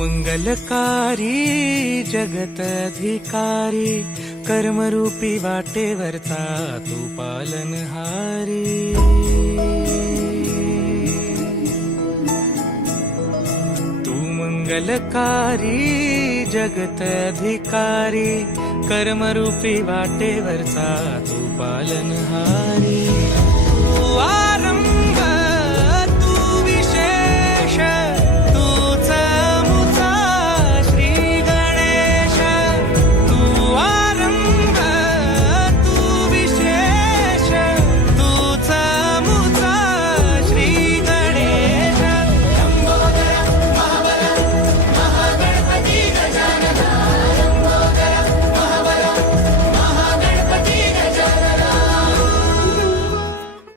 मंगलकारी अधिकारी, कर्मरूपी वाटे वरचा पालन तू पालनहारी तू मंगलकारी अधिकारी, कर्मरूपी तू